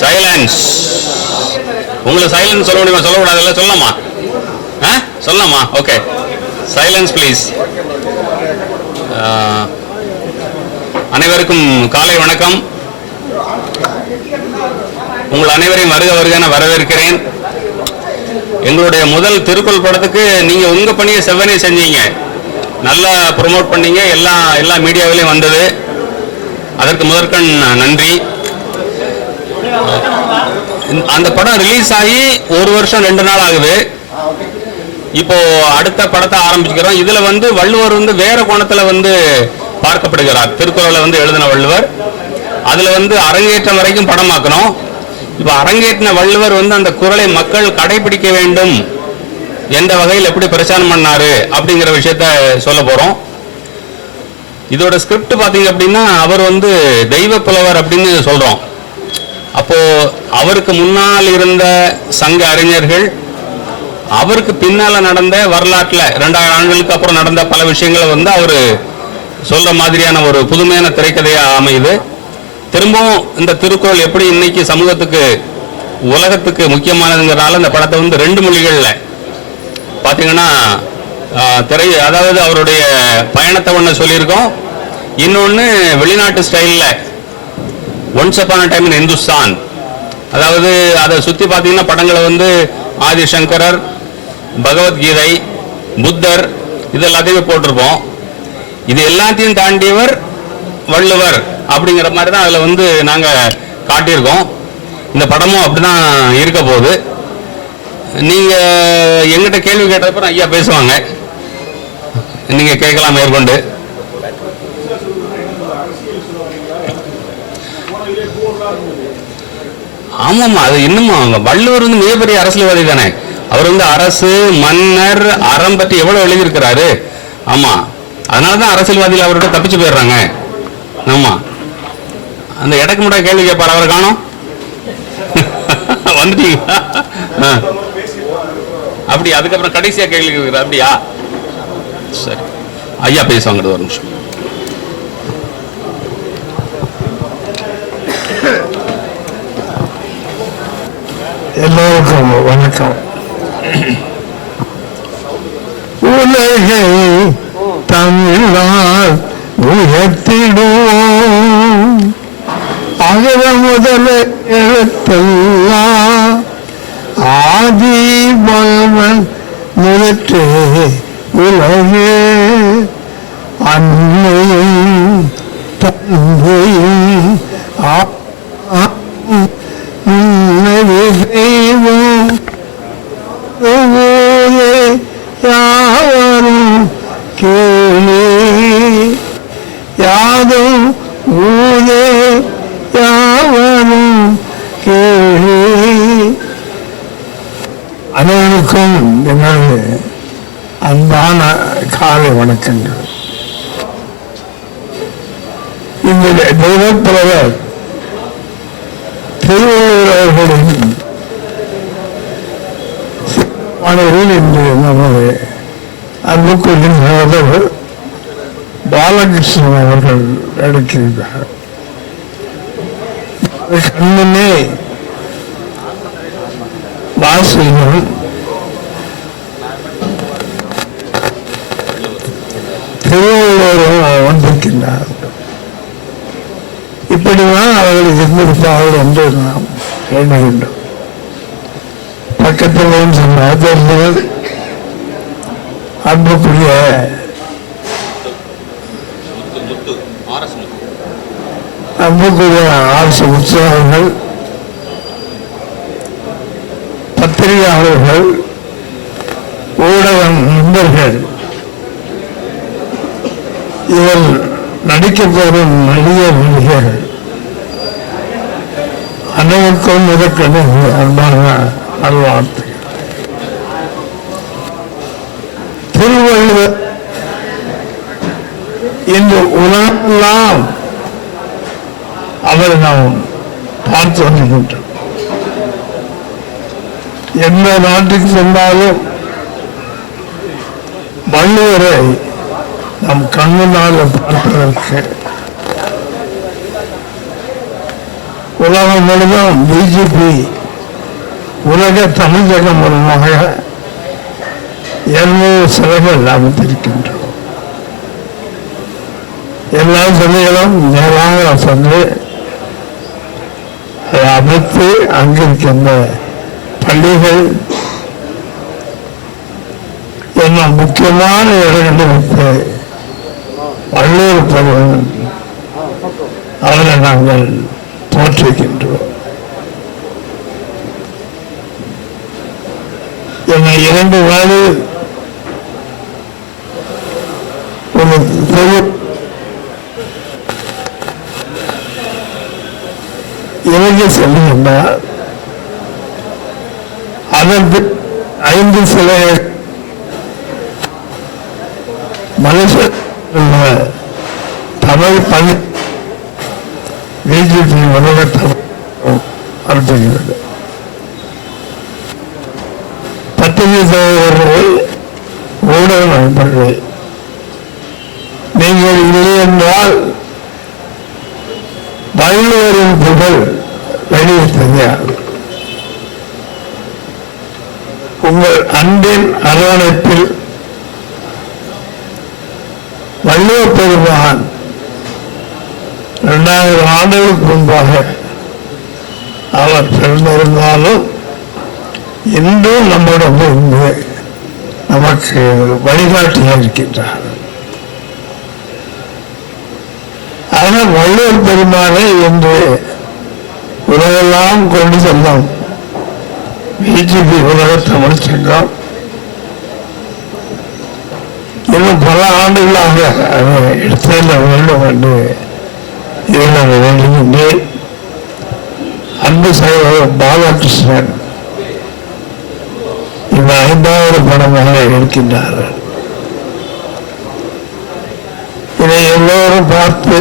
Silence. உங்களை silence சொல்ல முடியுமா? சொல்லக்கூடாதுல்ல, சொல்லலாமா? சொல்லலாமா? Okay, silence please. அனைவருக்கும் காலை வணக்கம். உங்கள் அனைவரையும் வருக வருக நான் வரவேற்கிறேன். எங்களுடைய முதல் திருக்குறள் படத்துக்கு நீங்க உங்க பணியை செவ்வனே செஞ்சீங்க, நல்லா ப்ரொமோட் பண்ணீங்க, எல்லா மீடியாவிலையும் வந்தது. அதற்கு முதற்கண் நன்றி. அந்த படம் ரிலீஸ் ஆகி 1 வருஷம் 2 நாள் ஆகுது. இப்போ அடுத்த படத்தை ஆரம்பிச்சுக்கிறோம். இதுல வள்ளுவர் வேற கோணத்துல பார்க்கப்படுகிறார். திருக்குறளை எழுதின வள்ளுவர் அதுல அரங்கேற்றம் வரைக்கும் படமாக்கணும். இப்ப அரங்கேற்றின வள்ளுவர் அந்த குறளை மக்கள் கடைபிடிக்க வேண்டும் எந்த வகையில் எப்படி பிரச்சாரம் பண்ணாரு அப்படிங்கிற விஷயத்த சொல்ல போறோம். இதோட ஸ்கிரிப்ட் பாத்தீங்க அப்படின்னா அவர் தெய்வ புலவர் அப்படின்னு சொல்றோம். அப்போ அவருக்கு முன்னால் இருந்த சங்க அறிஞர்கள், அவருக்கு பின்னால நடந்த வரலாற்றுல 2000 ஆண்டுகளுக்கு அப்புறம் நடந்த பல விஷயங்களை அவரு சொல்ற மாதிரியான ஒரு புதுமையான திரைக்கதையா அமையுது. திரும்பவும் இந்த திருக்குறள் எப்படி இன்னைக்கு சமூகத்துக்கு உலகத்துக்கு முக்கியமானதுங்கிறனால இந்த படத்தை 2 மொழிகள்ல பாத்தீங்கன்னா அதாவது அவருடைய பயணத்தை ஒன்று சொல்லியிருக்கோம். இன்னொன்னு வெளிநாட்டு ஸ்டைல்ல once upon time in Hindustan, அதாவது அதை சுத்தி பார்த்தீங்கன்னா படங்களை ஆதிசங்கரர், பகவத்கீதை, புத்தர் இது எல்லாத்தையுமே போட்டிருப்போம். இது எல்லாத்தையும் தாண்டியவர் வள்ளுவர் அப்படிங்கிற மாதிரி தான் அதில் நாங்க காட்டியிருக்கோம். இந்த படமும் அப்படிதான் இருக்க போகுது. நீங்க எங்கிட்ட கேள்வி கேட்டப்ப ஐயா பேசுவாங்க, நீங்க கேட்கலாம் மேற்கொண்டு. ஆமாமா, அது இன்னும் வள்ளுவர் மிகப்பெரிய அரசியல்வாதி தானே. அவர் அரசு, மன்னர், அறம் பற்றி எவ்வளவு எழுதியிருக்கிறாரு. ஆமா, அதனாலதான் அரசியல்வாதிகள் அவர்கிட்ட தப்பிச்சு போயிடுறாங்க. ஆமா, அந்த இடக்கு முட்டா கேள்வி கேட்பார், அவர் காணோம். வந்துட்டீங்க அப்படி. அதுக்கப்புறம் கடைசியா கேள்வி கேட்கிறார். அப்படியா? சரி, ஐயா பேசுவாங்க ஒரு நிமிஷம். எல்லோருக்கும் வணக்கம். உலகை தமிழால் உயர்த்திடுவோம், அகர முதல எழுத்தெல்லாம் ஆதி பகவன் முதற்றே உலகே அன்னையும் தந்தையும் யாவரும் கேளே, யாதும் ஊரே யாவரும் கேளே. அனைவருக்கும் எனது அன்பான காலை வணக்கங்கள். இந்த தெய்வப்புலவர் திருவள்ளுவர் அவர்களின் மாணவர்கள் என்று நமது அன்புக்குரிய சகோதரர் பாலகிருஷ்ணன் அவர்கள் எடுக்கின்றார். கண்ணனே வாசகன் திருவள்ளுவரும் வந்திருக்கின்றார். இப்படிதான் அவர்களுக்கு இருந்திருப்பார்கள் என்று நாம் எண்ணுகின்றோம். பக்கத்தில் சொன்ன அன்புக்குரிய அரசு உற்சாகங்கள், பத்திரிகையாளர்கள், ஊடக நண்பர்கள், இவர் நடிக்கப் போகும் நடிகர்கள் அனைவருக்கும் முதற்கொண்டு அன்பான நல்வாழ்த்து. திருவள்ளுவர் இன்று உலகெல்லாம் அவரை நாம் பார்த்து வருகின்றோம். எந்த நாட்டுக்கு சென்றாலும் வள்ளுவரை நம் கண்முன்னால் பார்ப்பதற்கு உலகம் முழுவதும் பிஜேபி உலக தமிழகம் மூலமாக 200 சிலைகள் அமைத்திருக்கின்றோம். எல்லா சிலைகளும் நேராக சென்று அதை அமைத்து அங்கிருக்கின்ற பள்ளிகள் என்னும் முக்கியமான இடங்களுக்கு வள்ளுவர் பருவம் அவரை நாங்கள் போற்றுகின்றோம். என்னை 2 நாள் ஒரு இலங்கை செல்லுகின்றார். அதற்கு 5 சிலைகள் மலேசிய தமிழ் பள்ளி பிஜேபி உலகத்தில் நடத்துகிறது. பத்திரிகை சகோதரர்கள், ஊடக நண்பர்கள், நீங்கள் இல்லை என்றால் வள்ளுவரின் புகழ் வெளியே தெரியாது. உங்கள் அன்பின் அரவணைப்பில் வள்ளுவர் பெருமான் 2000 ஆண்டுகளுக்கு முன்பாக அவர் பிறந்திருந்தாலும் இன்றும் நம்முடன் இருந்து நமக்கு வழிகாட்டியாக இருக்கின்றார். ஆனால் வள்ளுவர் பெருமானை என்று உலகெல்லாம் கொண்டு செல்லும் பிஜேபி உலக தமிழ் சங்கம் இன்னும் பல ஆண்டுகளாக அதை எடுத்துள்ள வேண்டும் என்று இதில் வேண்டுகின்றேன். அன்பு சகோதரர் பாலகிருஷ்ணன் இந்த 5வது படமாக இருக்கின்றார்கள். இதை எல்லோரும் பார்த்து